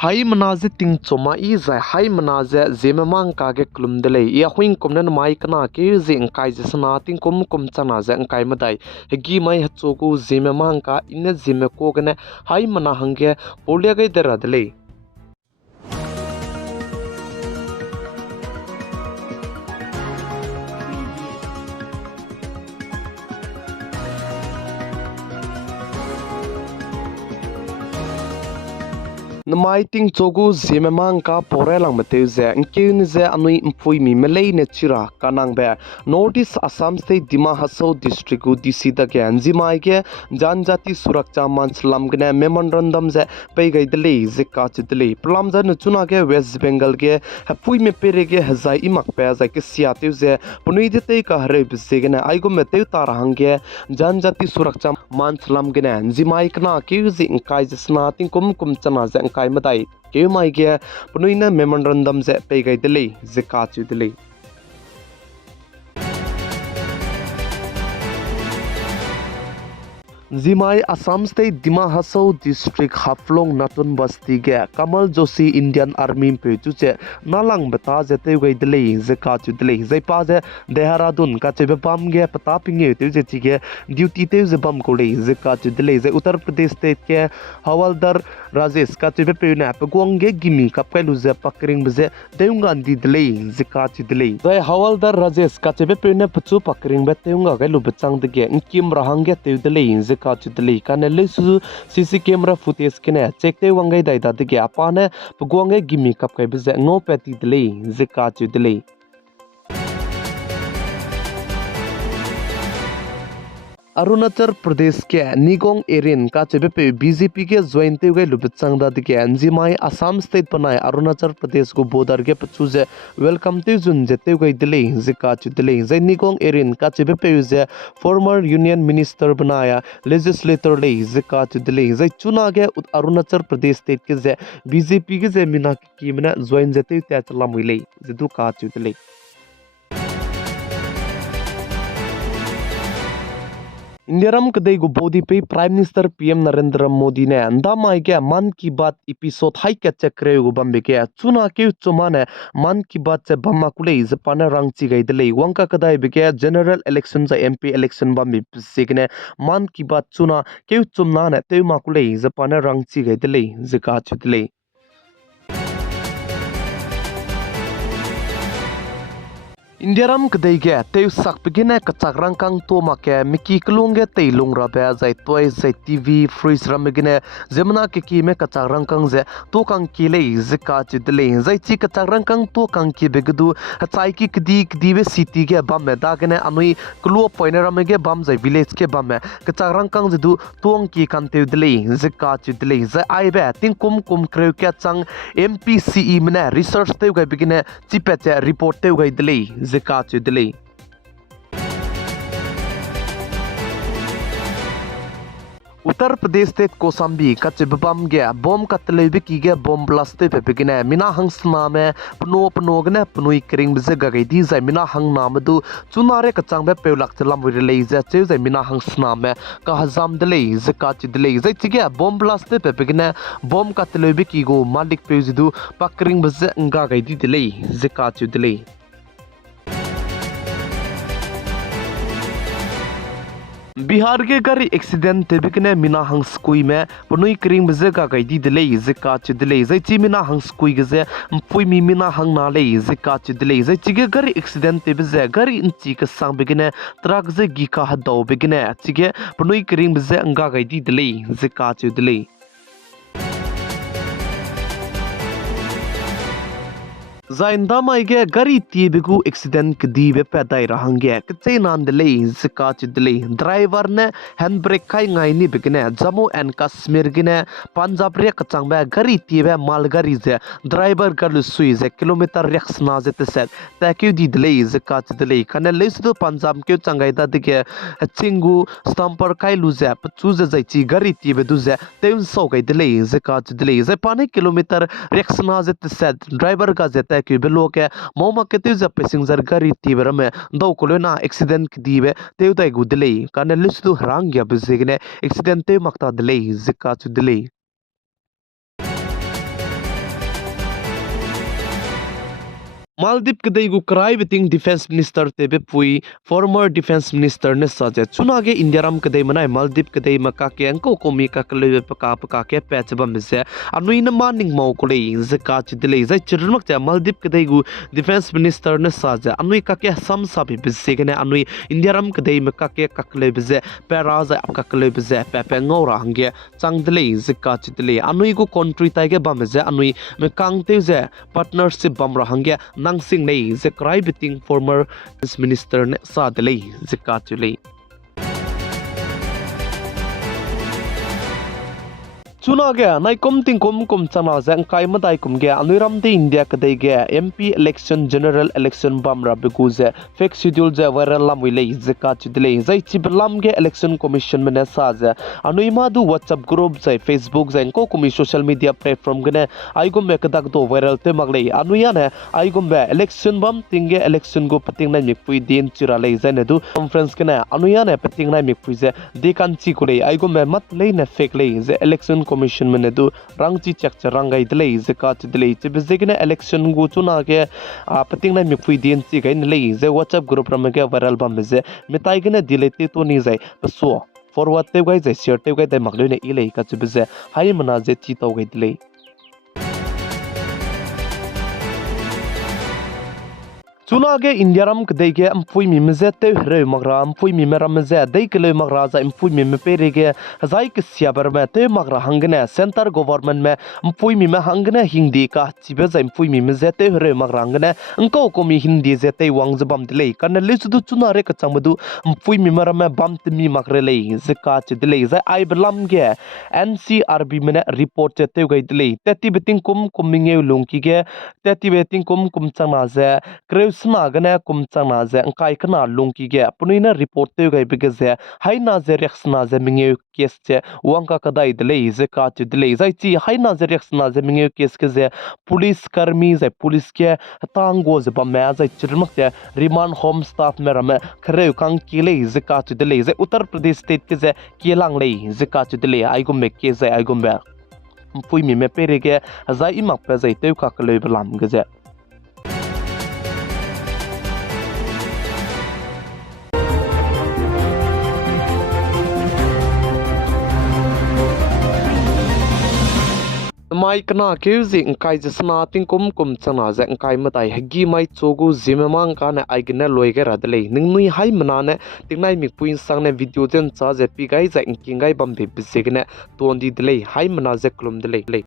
Hai manaze ting choma I zai hai manaze Zeme mang ka ge klum delei ia huing komnen mai kana ke zing kai jesna ting kom chana ze kai madai hegi mai hachoku Zeme mang ka inne Zeme ko gane hai mana hangge polya gai dera delei Namai ting chogu Zeme mang ka porelang mateu ze nkini ze anui mpui mi melei ne chira kanang be Northeast Assam State Dima Hasau District u DC da ge anjimai ge janjati suraksha manslam gne memorandum ze peigai dele zika chidele plam jan chuna ge West Bengal ge hapui me pere ge hazai imak pe za ke sia teu ze punui de te ka hare bise ge na aigo me teu tar hangge janjati suraksha manslam gne anjimai kana ke zi kai jesna ting kum chana ze kai madai ke mai ge punuina memorandum ze peigai dele zika chidele Zimai Assam State Dima Hasau District Haflong Natun Basti ge Kamal Joshi Indian Army pe chu che nalang beta je te gai dele je ka chu dele je pa je Dehradun ka che bam ge pata pinge te je chi ge duty te je bam ko le je ka chu dele je Uttar Pradesh State ke Hawaldar Rajesh ka che pe na pe gong ge gimi kap kai lu je pakring be je deunga di dele je ka chu dele je Hawaldar Rajesh ka che pe na pchu pakring be teunga ga lu bechang de ge kim rahang ge te dele je ka chudli kanele su CC camera footage kene chekte wangai dai da de apane pugwange gimi kap kai bize ngo peti dele zika chudli Arunachal Pradesh ke Nigong Erin ka chebe pe BJP ke jointe gai lubitsang da de anjimai Assam State panai Arunachal Pradesh ko border ke pachuje welcome te jun jete gai dele zika chudle zai Nigong Erin ka chebe pe je former union minister banaya legislator le zika chudle zai chuna ge Arunachal Pradesh state ke je BJP ke je mina ki mina join jete ta chalam wile jidu ka chudle Indiaram kadai go body pe Prime Minister PM Narendra Modi ne andamai ke man ki baat episode hai ke chakre go bambe ke chuna ke chumane man ki baat se bamma kule is pana rangchi gai dele wangka kadai be ke general election sa MP election bambe signe man ki baat chuna ke chumna ne te makule is pana rangchi gai dele zika chudle Indiaram kadai ge te sak pigine kachak rangkang to make miki klunge te lungra be zai toy zai TV fridge ramigine zemna ke ki me kachak rangkang ze to kang ki le zika chidle zai chi kachak rangkang to kang ki begdu chai ki kdi be city ge bam me da gene anui klo poiner ramige bam zai village ke bam me kachak rangkang zedu tong ki kan te dle zika chidle zai ai be ting kum kreu ke chang MPCE mena research te ga begine chipe report te ga dle zika chudle Uttar Pradesh State Kosambi kache babam ge bom katlebe ki ge bom blast te pepegine mina hangsna me pno gne pnui kring bze gagai di zai mina hang nam du chunare kachang be peulak chelam wi le ze che zai mina hangsna me ka hazam dele ze ka chidle zai chige bom blast te pepegine bom katlebe ki go malik peuzidu pakring bze nga gai di dele ze ka chidle Bihar के गाड़ी accident तेबिकने मिना हंसकुई में पनुई cream बजे का गई दी दिले जिका चिदले जै ची मिना हंसकुई गजे पुई मी मिना हंग नाले जिका चिदले जै चिगे गाड़ी एक्सीडेंट तेबजे गाड़ी इंची के सांग बिगने ट्रक जे गिका हदौ बिगने चिगे पनुई क्रीम बजे अंगा गई दी दिले जिका चिदले Zainda maige gari tibigu accident kdi be pedai rahange kchei nan dele zika chidle driver ne handbrake khai ngai ni bigine Jammu and Kashmir gine Punjab re kachang be gari tibe mal gari je driver garlu sui je kilometer rex na je te set ta kyu di dele zika chidle khane lesu Punjab kyu changai da dige chingu stamper khai lu je chu je jai chi gari tibe du je teun so gai dele zika chidle je pane kilometer rex na je te set driver ga je ki belo ke moma ke te passenger gari tibera me do kolona accident ki dibe te utai gudle kan listu rang ya bizigne accident te makta dele zika chu dele Maldives kadai cry beting defense minister tebe pui former defense minister ne saje chuna ge India ram kadai manai Maldives kadai maka ke anko komi ka kle paka ke patch bam se anui na maning mau ko le zaka chidle zai chirmak ta Maldives kadai defense minister ne saje anui ka ke sam sabi bise ge ne anui India ram kadai maka ke kakle bise para za ka kle bise pe ngora hange changdle zaka chidle anui go country tai ge bam se anui me kang te je partnership bam ra hange Nangsing nei zekrai biting former minister ne sa delei zekatulei Chuna ge nai kom ting kom chana jang kai ma dai kum ge anuram de India kadai ge MP election general election bamra beguze fake schedule je viral lam wile zeka chidle zai chiblam ge election commission mena sa je anuima du WhatsApp group jai Facebook jai ko komi social media platform gene aigum me kadak do viral te magle anuya ne aigum be election bam tinge election go pating na mi pui din chira le jane du conference gene anuya ne pating na mi pui je de kan chi kule aigum me mat le ne fake le je election commission mene du rangchi chak charangai dlei zeka chidlei chibzegina election gu chuna ke pating na mi pui din chi gain lei ze WhatsApp group ram ke viral bam ze mitai gina dilete to ni zai so forward te gai ze share te gai dai magle ne ilei ka chibze hai mana ze chi to gai dlei Chuna ge India ram kadai ge ampui mi meze te hre magra ampui mi meram meze dai kele magra za ampui mi me pere ge zai ke siabar me te magra hangne center government me ampui mi me hangne hindi ka chibe za ampui mi meze te hre magra hangne anko ko mi hindi ze te wang zabam dile kan le su chuna re ka chamadu ampui mi meram me bam te mi magre le zeka che dile za ai blam ge NCRB me report che te gai dile te beting kum minge lungki ge te beting kum chana ze Sna gane kum chana ze kai kana lungki ge punina report te gai bige ze haina ze reksna ze minge kes che wangka kadai dele ze ka che dele zai chi haina ze reksna ze minge kes ke ze police karmi ze police ke tango ze ba ma ze chirmak che remand home staff me rame khre kang kile ze ka che dele ze Uttar Pradesh state ke ze kelang le ze ka che dele ai gum me ke ze ai gum ba pui mi me pere ge zai imak pe zai te ka kle blam ge ze mai kana keuzi kai jasna ting kum chana za kai matai hagi mai chogu zimemang kana aigna loige radle ningnui hai manane tingnai mi puin sangne video jen cha je pi gai za kingai bam be bisegne tondi dle hai mana je klum dle